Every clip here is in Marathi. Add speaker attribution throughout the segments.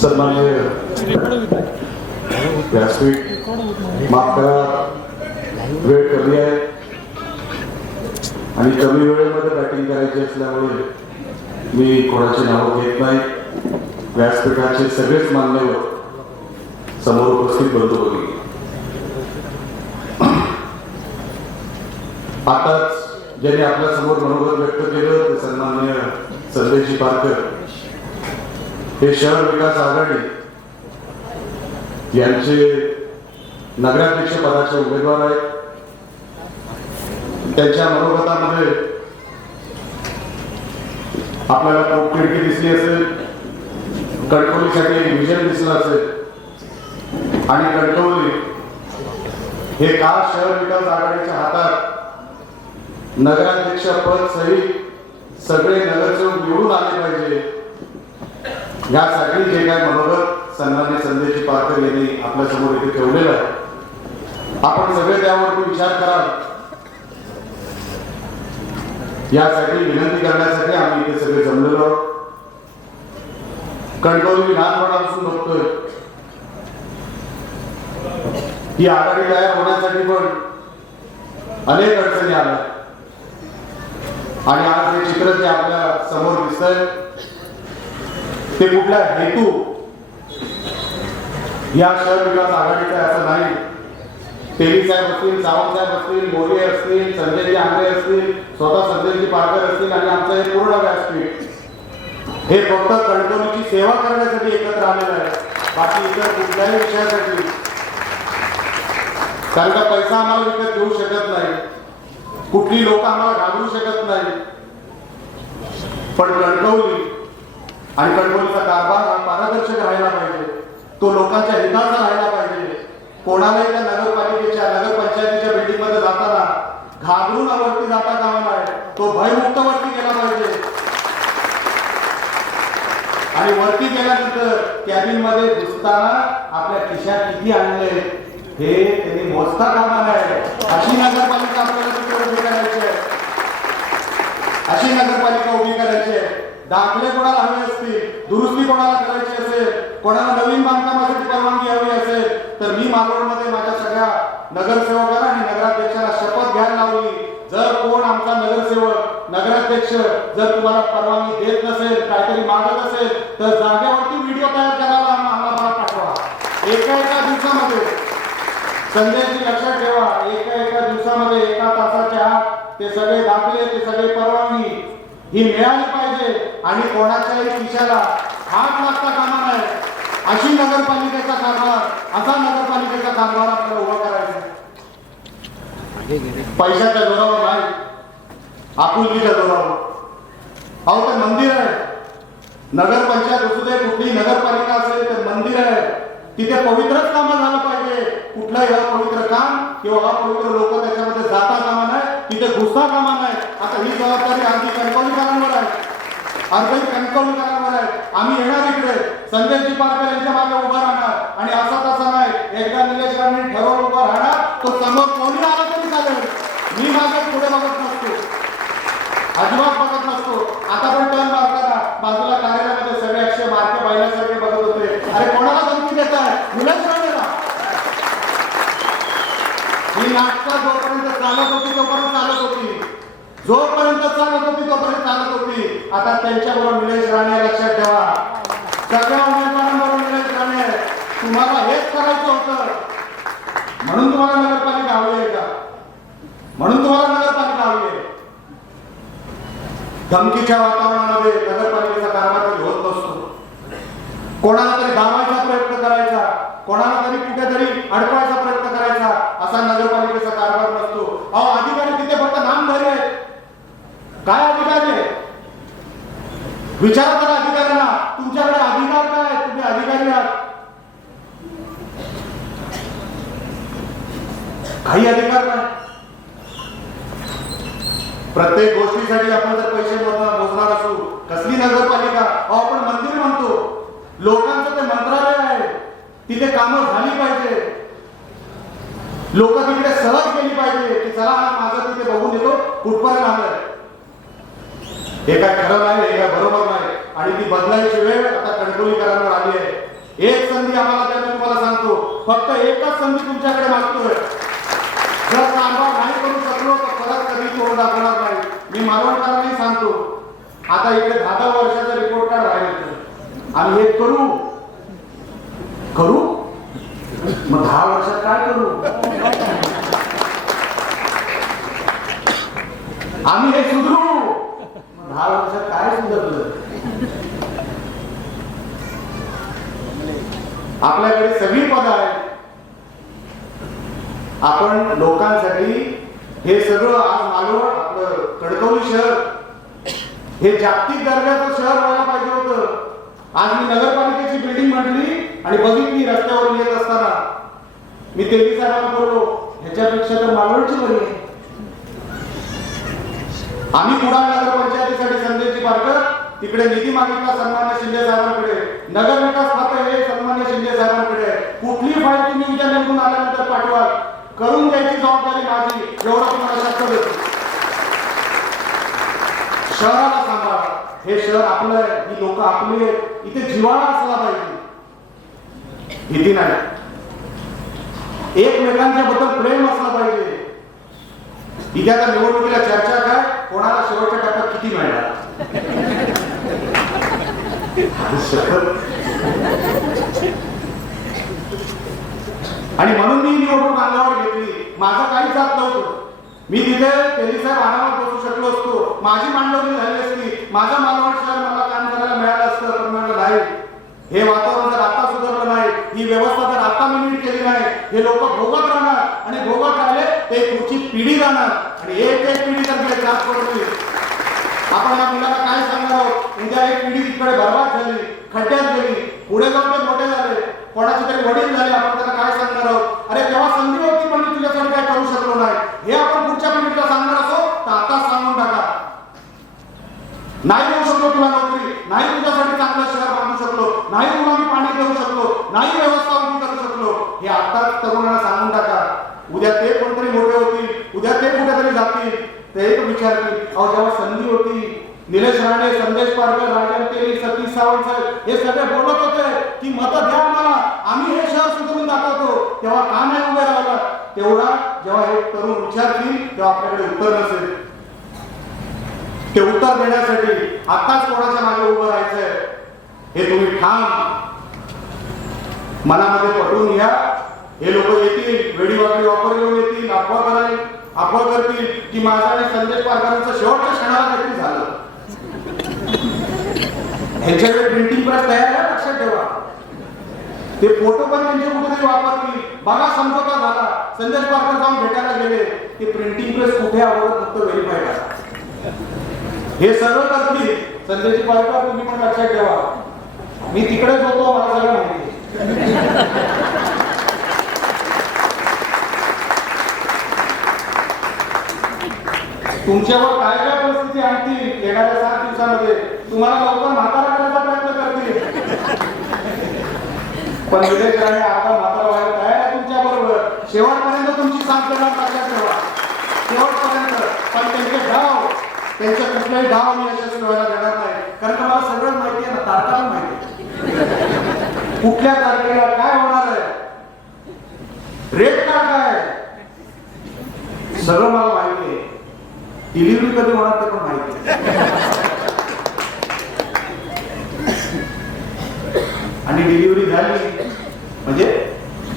Speaker 1: सन्मान्य व्यासपीठ माफ करा. वेळ कमी आहे. आणि कमी वेळेमध्ये बॅटिंग करायची असल्यामुळे मी कोणाची नावं घेत नाही. व्यासपीठाचे सगळेच मान्यवर समोर उपस्थित बंधू भगिनी आताच ज्यांनी आपल्यासमोर मनोगत व्यक्त केलं ते सन्मान्य संदेशी पारकर. हे शहर विकास आघाडी यांचे नगराध्यक्ष पदाचे उमेदवार आहेत. त्यांच्या मनोगतामध्ये आपल्याला खूप खिडकी दिसली असेल कणकवलीसाठी विजन दिसलं असेल. आणि कणकवली हे का शहर विकास आघाडीच्या हातात नगराध्यक्ष पद सहित सगळे नगरसेवक निवडून आले पाहिजे? यासाठी जे काय मनोगत सन्मान्य संदेश पारकर यांनी आपल्यासमोर इथे ठेवलेलं आहे. आपण सगळे त्यावरती विचार कराल. यासाठी विनंती करण्यासाठी आम्ही इथे सगळे जमलेलो आहोत. कणकवली मी लहानपणापासून बघतोय. ही आघाडी तयार होण्यासाठी पण अनेक अडचणी आल्या. आणि आज हे चित्र जे आपल्यासमोर दिसतंय ते कुठला हेतू? या शहर विकास आघाडीचा असं नाही. तेली साहेब असतील सावंत साहेब असतील मोरे असतील संजयजी आंबे असतील स्वतः संजयजी पारकर असतील आणि आमचं हे पूर्ण व्यासपीठ. हे फक्त कणकवलीची सेवा करण्यासाठी एकत्र आलेलं आहे. बाकी इतर कुठल्याही विषयासाठी. कारण का पैसा आम्हाला विकत घेऊ शकत नाही. कुठली लोक आम्हाला घालवू शकत नाही. पण कणकवली आणि कणकवलीचा कारभार हा पारदर्शक राहायला पाहिजे. तो लोकांच्या हिताचा राहायला पाहिजे. कोणालाही त्या नगरपालिकेच्या नगरपंचायतीच्या बिल्डिंगमध्ये जाताना घाबरून वरती जाता कामा नये. तो भयमुक्त वरती गेला पाहिजे. आणि वरती गेल्यानंतर कॅबिनमध्ये घुसताना आपल्या खिशात किती आणले? हे त्यांनी मोजता कामा नये. अशी नगरपालिका आपल्याला तिकडे उभी करायची आहे. अशी नगरपालिका उभी करायची आहे. दाखले कोणाला हवे असतील? दुरुस्ती कोणाला करायची असेल? कोणाला नवीन बांधकामासाठी परवानगी हवी असेल? तर मी मालवणमध्ये माझ्या सगळ्या नगरसेवकांना आणि नगराध्यक्षाला शपथ घ्यायला लावली. जर कोण आमचा नगरसेवक नगराध्यक्ष जर तुम्हाला परवानगी देत नसेल काहीतरी मागत असेल तर जागेवरती व्हिडिओ तयार करायला आम्हा- आम्हाला पाठवा. एका एका दिवसामध्ये. संजयजी लक्षात ठेवा. एका एका दिवसामध्ये एका तासाच्या आत ते सगळे दाखले ते सगळे परवानगी ही मिळाली पाहिजे. आणि कोणाच्याही खिशाला हात लागता कामा नये. अशी नगरपालिकेचा कारभार असा नगरपालिकेचा कारभार आपल्याला उभा करायचा पैशाच्या जोरावर नाही. आपुलकीच्या जोरावर. अहो ते मंदिर आहे. नगरपंचायत असू दे कुठली नगरपालिका असेल ते मंदिर आहे. तिथे पवित्रच कामं झालं पाहिजे. कुठलंही अपवित्र काम किंवा अपवित्र लोक त्याच्यामध्ये जाता कामा नाही तिथे घुसता कामा नाही आता ही जबाबदारी आमची कणकवलीकरांवर आहे अर्धही कणकवलीकरांवर आहेत. आम्ही येणार इकडे. संदेशजी पारकर यांच्या मागे उभा राहणार. आणि असा तसा नाही एकदा निलेश गांधी ठरवून उभा राहणार तो समोर कोणी आला तरी चालेल. मी मागे पुढे बघत नसतो. अजिबात बघत नसतो. आता पण टर्न मारताना बाजूला कार्यालयामध्ये सगळे अक्षय मार्क पाहिल्यासारखे बघत होते. अरे कोणाला धमकी देत आहे मुलाच राहिलेला ही नाटकं जोपर्यंत चालत होती तोपर्यंत चालत होती. जोपर्यंत चालत होती तोपर्यंत चालत होती आता त्यांच्याबरोबर निलेश राणे लक्षात ठेवा. सगळ्या उमेदवारांबरोबर निलेश राणे. तुम्हाला हेच करायचं होतं. म्हणून तुम्हाला नगरपालिका हवी आहे का? म्हणून तुम्हाला नगरपालिका हवी आहे. धमकीच्या वातावरणामध्ये नगरपालिकेचा कारभार कधी होत नसतो. कोणाला तरी धावायचा प्रयत्न करायचा. कोणाला तरी कुठेतरी अडकवायचा प्रयत्न करायचा. असा नगरपालिकेचा कारभार नसतो अहो अधिकारी तिथे फक्त नामधारी आहेत काय अधिकारी आहे? विचार करा अधिकाऱ्यांना. तुमच्याकडे अधिकार काय आहेत? तुम्ही अधिकारी आहात. काही अधिकार नाही. प्रत्येक गोष्टीसाठी आपण जर पैसे मोजणार असू कसली नगरपालिका? आपण मंदिर म्हणतो. लोकांचं ते मंत्रालय आहे. तिथे कामं झाली पाहिजे. लोक तिकडे सहज केली पाहिजे की चला माझं तिथे बघून येतो कुठपर्यंत आलंय. हे काय खरं नाही हे काय बरोबर नाही. आणि ती बदलायची वेळ आता कणकवलीकरांवर आली आहे. एक संधी आम्हाला द्या मी तुम्हाला सांगतो. फक्त एकच संधी तुमच्याकडे मागतोय. जर कामगार नाही करू शकलो तर परत कधी तोड दाखवणार नाही. मी मालवणकरांनाही सांगतो. आता इकडे दहा दहा वर्षाचा रिपोर्ट कार्ड राहिले आम्ही हे करू. करू? मग दहा वर्षात काय करू? आम्ही हे सुधरू. दहा वर्षात काय सुधारलं? आपल्याकडे सगळी पद आहेत. आपण लोकांसाठी हे सगळं आज मालवण आपलं कणकवली शहर. हे जागतिक दर्जाचं शहर व्हायला पाहिजे होतं. आज मी नगरपालिकेची बिल्डिंग म्हटली आणि बघितली रस्त्यावर येत असताना. मी तेली साहेबांना बोललो ह्याच्यापेक्षा तर मालवणची बरी आहे. आम्ही कुडाळ नगरपंचायतीसाठी संदेशजी पारकर तिकडे निधी मागितला सन्मान्य शिंदे साहेबांकडे. नगर विकास खाते हे सन्मान्य शिंदे साहेबांकडे कुठली फाईल तुम्ही उद्या निवडून आल्यानंतर पाठवा करून द्यायची जबाबदारी माझी एवढं तुम्हाला शक्य शहराला सांगा हे शहर आपलं आहे ही लोक आपली आहेत. इथे जिवाळा असला पाहिजे. भीती नाही. एकमेकांच्या बद्दल प्रेम असला पाहिजे. इथे आता निवडणुकीला चर्चा काय? कोणाला शेवटच्या टप्प्यात किती मिळणार आणि म्हणून मी निवडणूक अंगावर घेतली. माझं काही जात नव्हतं. मी तिथे साहेब आरामात बसू शकलो असतो. माझी मांडवणी झाली असती. माझं मालवण शहर मला काम करायला मिळालं असतं पण म्हणलं नाही. हे वातावरण जर आता सुधारलं नाही ही व्यवस्था जर आता मी नीट केली नाही हे लोक भोगत राहणार आणि भोगत राहिले ते पुढची पिढी जाणार. एक एक पिढी जर जास्त आपण या मुलाला काय सांगणार आहोत? उद्या एक पिढी तिकडे बरबाद झाली खड्ड्यात गेली पुढे जाऊन ते मोठे झाले. कोणाचे तरी वडील झाले आपण त्याला काय सांगणार आहोत? अरे तेव्हा संधी होती पण मी तुझ्यासाठी काय करू शकलो नाही हे आपण पुढच्या पिढीला सांगणार असो तर आता सांगून टाका नाही देऊ शकलो तुला नोकरी नाही तुझ्यासाठी चांगलं शहर बांधू शकलो नाही तुला मी पाणी देऊ शकलो नाही व्यवस्था उभी करू शकलो हे आताच तरुणांना सांगून टाका उद्या ते कोणतरी मोठे होतील उद्या ते कुठेतरी जातील ते एक विचारतील अहो जेव्हा संधी होती निलेश राणे संदेश पारकर राजन तेली सतीश सावंत साहेब हे सगळे बोलत होते की मत द्या आम्हाला. आम्ही हे शहर सुधारून दाखवतो. तेव्हा का नाही उभे राहिला? तेवढा जेव्हा हे तरुण विचारतील तेव्हा आपल्याकडे उत्तर नसेल. ते उत्तर देण्यासाठी आताच कोणाच्या मागे उभं राहायचंय? हे तुम्ही ठाम. मनामध्ये पटवून घ्या. हे लोक येतील वेडीवाकडी वापर घेऊन येतील अफवा करायला अफवा करतील की माझा आणि संदेश पारकरांचं शेवटच्या क्षणाला काहीतरी झालं. ह्यांच्याकडे प्रिंटिंग प्रेस तयार आहे? लक्षात ठेवा. ते फोटो पण त्यांचे कुठेतरी वापरतील. बघा समजोता झाला. संदेश पारकर जाऊन भेटायला गेले. ते प्रिंटिंग प्रेस कुठे आवडत फक्त व्हेरीफाय करा हे सगळं करतील. संदेश पारकर तुम्ही पण लक्षात ठेवा. मी तिकडेच होतो मला सगळं माहिती तुमच्यावर काय काय परिस्थिती आणतील येणाऱ्या सात दिवसामध्ये. तुम्हाला लवकर म्हातारा करायचा प्रयत्न करतील. पण विदेश राणे आता म्हातारा व्हायला तयार आहे तुमच्या बरोबर शेवटपर्यंत तुमची साथ देणार लक्षात ठेवा. शेवटपर्यंत. पण त्यांचे धाव त्यांच्या कुठल्याही धाव मी यशस्वी व्हायला देणार नाही. कारण तर मला सगळं माहिती आहे ना तारखा पण माहिती कुठल्या तारखेला काय होणार आहे? रेट काय काय सगळं मला माहिती डिलिव्हरी कधी होणार ते पण माहिती आणि डिलिव्हरी झाली म्हणजे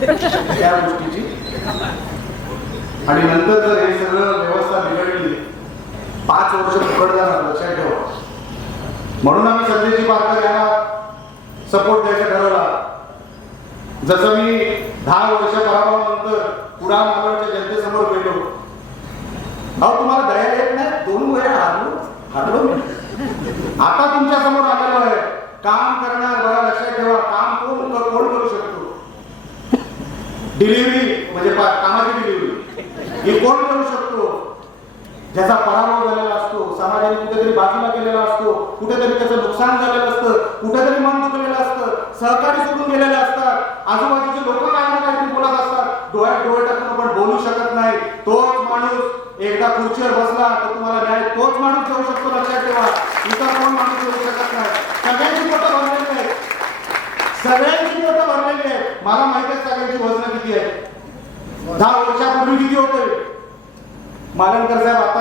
Speaker 1: त्या गोष्टीची. आणि नंतर जर हे सगळं व्यवस्था बिघडली पाच वर्ष फुकट जाणार लक्षात ठेवा. म्हणून आम्ही सध्याची पारकर यांना सपोर्ट द्यायचा ठरवला. जसं मी दहा वर्ष पराभवानंतर पुरा मालवणच्या जनतेसमोर गेलो अहो तुम्हाला दया येत नाही दोन वेळा हॅलो? आता तुमच्यासमोर आलेलो आहे. काम करणार बघा लक्षात ठेवा. काम कोण कोण करू शकतो? डिलिव्हरी म्हणजे कामाची डिलिव्हरी ही कोण करू शकतो? ज्याचा पराभव झालेला असतो समाजाने कुठेतरी बाजूला केलेला असतो कुठेतरी त्याचं नुकसान झालेलं असतं कुठेतरी मन दुखलेलं असतं सहकारी सोडून गेलेले असतात आजूबाजूचे लोक काय ना काहीतरी बोलत असतात. डोळ्यात डोळे टाकून आपण बोलू शकत नाही. तोच माणूस एकदा खुर्चीवर बसला तर तुम्हाला न्याय तोच माणूस घेऊ शकतो लक्षात ठेवा. इतर कोण माणूस घेऊ शकत नाही. सगळ्यांची पोटं भरलेली आहेत. सगळ्यांची पोटं भरलेली आहेत. मला माहीत आहे सगळ्यांची वजन किती आहे. दहा वर्षापूर्वी किती होते मालनकर साहेब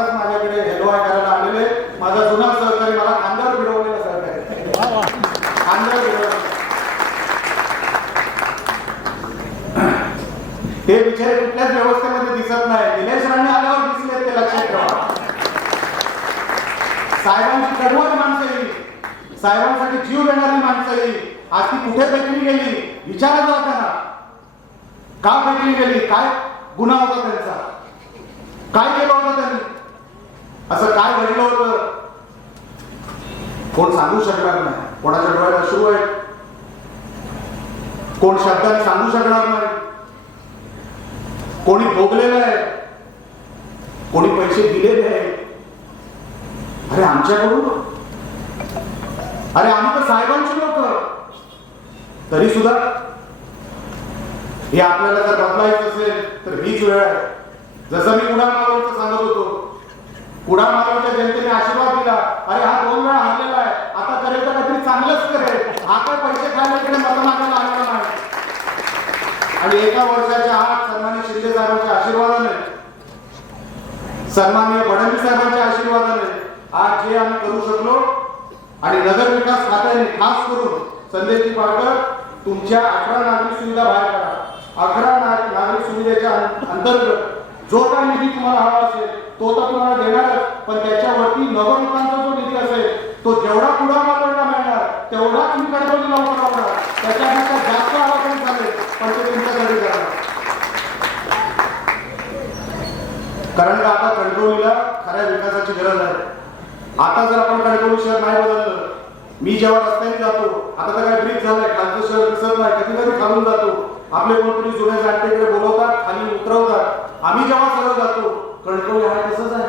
Speaker 1: साहेबांची कडवट माणसं येईल साहेबांसाठी जीव देणारी माणसं येईल आज ती कुठे फेकली गेली? विचारा जाऊ त्यांना. का फेकली गेली? काय गुन्हा होता त्यांचा? काय केलं होतं त्यांनी? असं काय घडलं होतं? कोण सांगू शकणार नाही. कोणाच्या डोळ्यात अश्रू आहे कोण शब्दाने सांगू शकणार नाही? कोणी भोगलेलं आहे? कोणी पैसे दिलेले आहे अरे आमच्याकडून अरे आम्ही तर साहेबांची लोक. तरी सुद्धा हे आपल्याला जर बदलायचं असेल तर हीच वेळ आहे. जसं मी कुडाळ मालवणचं सांगत होतो. कुडाळ मालवणच्या जनतेने आशीर्वाद दिला. अरे हा दोन वेळा हरलेला आहे. आता करेल तर काहीतरी चांगलंच करेल. हा काय पैसे खायला इकडे मत मागायला आलेला नाही. आणि एका वर्षाच्या आत सन्मान्य शिंदे साहेबांच्या आशीर्वादाने सन्मान्य फडणवीस साहेबांच्या आशीर्वादाने आज जे आम्ही करू शकलो. आणि नगर विकास खात्याने खास करून संदेशजी पाटकर तुमच्या अकरा नागरिक सुविधा बाहेर करा अकरा नागरिक सुविधेच्या अंतर्गत जो काही निधी तुम्हाला हवा असेल तो तर तुम्हाला देणारच. पण त्याच्यावरती नवनिर्माणचा जो निधी असेल तो जेवढा पुढा मालवणला मिळणार तेवढा तुम्ही कडबडी लवकर लावणार त्याच्यापेक्षा जास्त हवा चालेल पण ते तुमच्याकडे करणार कारण का आता कणकवलीला खऱ्या विकासाची गरज आहे. आता जर आपण कणकवली शहर नाही बदललं मी जेव्हा रस्त्याने जातो आता तर काय ब्रिज झालाय खालचं शहर दिसत नाही कधी कधी खालून जातो. आपले कोणतरी जुन्या जाणतेकडे बोलवतात खाली उतरवतात. आम्ही जेव्हा सरळ जातो कणकवली आहे तसंच आहे.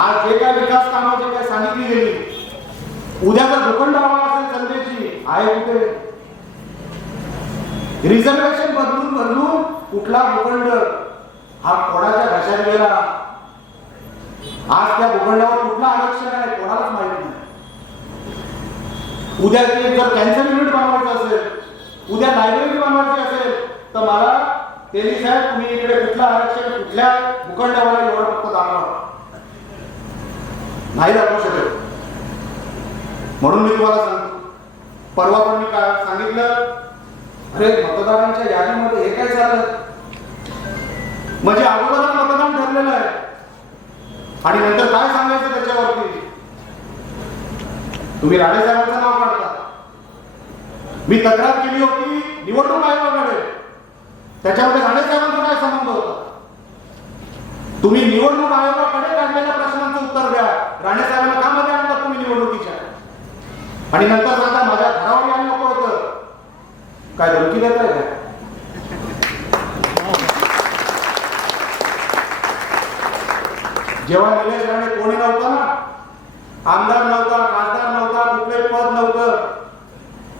Speaker 1: आज जे काय विकास कामं जे काय सांगितली गेली उद्या जर भूखंड हवा असेल संदेशजी आहे कुठे रिझर्वेशन बदलून बदलून कुठला भूखंड हा कोणाच्या घशात गेला? आज त्या भूखंडावर कुठलं आरक्षण आहे कोणालाच माहीत नाही. उद्या ते जर कॅन्सर युनिट बनवायचं असेल उद्या लायब्ररी बनवायची असेल तर मला तेली साहेब तुम्ही इकडे कुठलं आरक्षण कुठल्या भूखंडावर एवढं फक्त दाखवा. नाही दाखवू शकत. म्हणून मी तुम्हाला सांगतो. परवा पण मी काय सांगितलं? अरे मतदारांच्या यादीमध्ये हे काय झालं? म्हणजे अगोदरच मतदान ठरलेलं आहे. आणि नंतर काय सांगायचं त्याच्यावरती? तुम्ही राणे साहेबांचं नाव काढता. मी तक्रार केली होती निवडणूक आयोगाकडे. त्याच्यामध्ये राणे साहेबांचा काय संबंध होता? तुम्ही निवडणूक आयोगाकडे काढलेल्या प्रश्नांचं उत्तर द्या. राणे साहेबांना का मध्ये आणता तुम्ही निवडणुकीच्या. आणि नंतर सांगा माझ्या ठराव यायला नको होतं. काय धमकी देत आहे का? जेव्हा निलेश राणे कोणी नव्हता ना आमदार नव्हता खासदार नव्हता कुठलंही पद नव्हतं.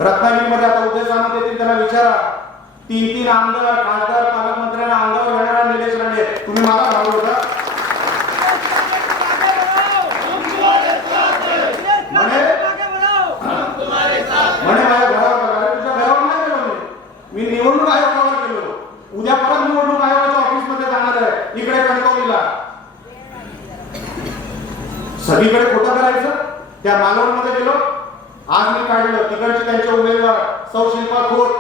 Speaker 1: रत्नागिरीमध्ये आता उदय सामंत येतील त्यांना विचारा. तीन तीन आमदार खासदार पालकमंत्र्यांना अंगावर घेणारा निलेश राणे तुम्ही मला घालू होता म्हणे म्हणे माझ्या घरावर बघा. अरे तुझ्या घरावर नाही गेलो मी मी निवडणूक आयोगावर गेलो उद्या परत निवडणूक आयोगाच्या ऑफिसमध्ये जाणार आहे इकडे कणकवलीला सगळीकडे खोटं करायचं त्या मालवणमध्ये गेलो आज मी काढलं तिकडचे त्यांचे उमेदवार सौ शिल्पा खोत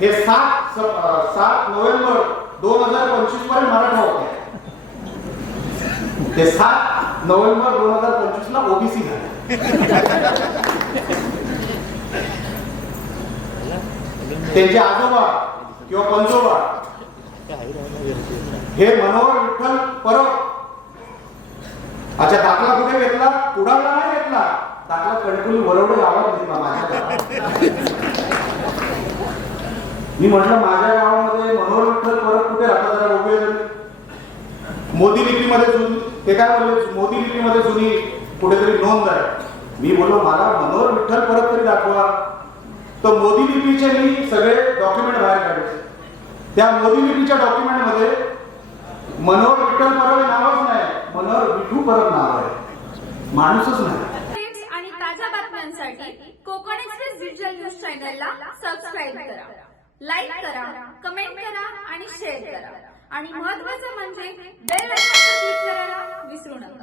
Speaker 1: हे सात स- अं, सात नोव्हेंबर दोन हजार पंचवीसपर्यंत मराठा होते ते सात नोव्हेंबर दोन हजार पंचवीस ला ओबीसी झाले त्यांचे आजोबा किंवा पंजोबा हे मनोहर विठ्ठल परब. अच्छा दाखला कुठे घेतला? पुढाला नाही घेतला? दाखला कणकुली बरोबर गावात घेतला माझ्या मी म्हटलं माझ्या गावामध्ये मनोहर विठ्ठल परब कुठे राहतात जरा उभे मोदी लिपीमध्ये जुनी ते काय म्हणले? मोदी लिपीमध्ये जुनी कुठेतरी नोंद आहे. मी बोललो मला मनोहर विठ्ठल परत तरी दाखवा. तर मोदी लिपीचे मी सगळे डॉक्युमेंट बाहेर काढले. त्या मोदी लिपीच्या डॉक्युमेंटमध्ये मनोहर विठ्ठल परब नावच नाही मनोहर विठू परब नाव आहे. माणूसच नाही.
Speaker 2: आणि ताज्या बातम्यांसाठी कोकण एक्सप्रेस डिजिटल न्यूज चॅनलला सबस्क्राईब करा. लाईक करा कमेंट करा आणि शेअर करा. आणि महत्वाचं म्हणजे बेल आयकॉनवर क्लिक करायला विसरू नका.